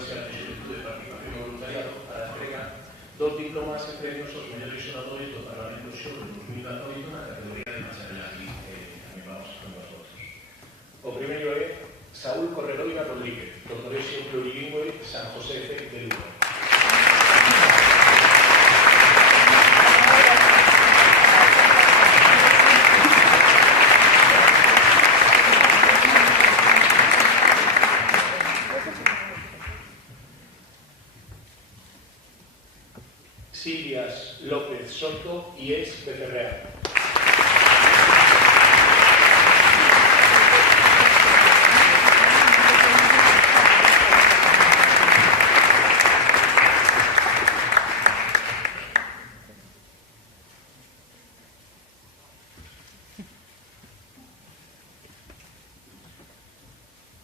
celebrase a solicitud de participación y voluntariado a la entrega dos diplomas e premios aos mellores oradores do Parlamento Xove 2018 na categoría de bacharelato. Tamén vamos con os outros. O primeiro é Saúl Corredoira Rodríguez, do Colexio Plurilingüe San José de Lugo. Silvias López Soto y ex Becerreal.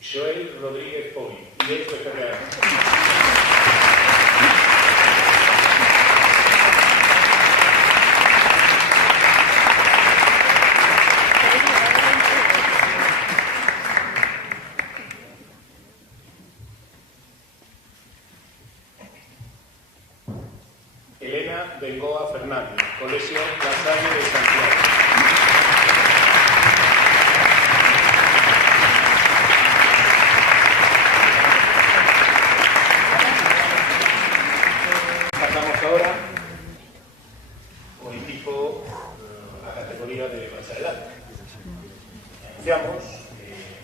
Joel Rodríguez Poi y ex Becerreal. Elena Bengoa Fernández, Colegio La Salle de Santiago. Pasamos ahora ao equipo a categoría de bacharelato. Anunciamos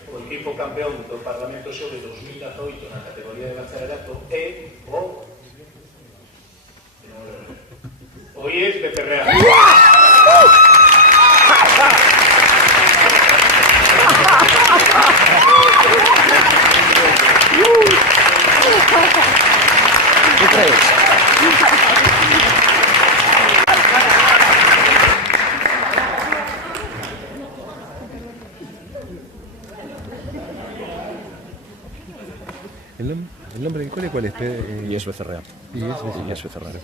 o equipo campeón do Parlamento Xove 2018 na categoría de bacharelato é o IES Becerreal. ¿Qué crees? ¿El nombre del cole cuál es? IES Becerreal. IES Becerreal.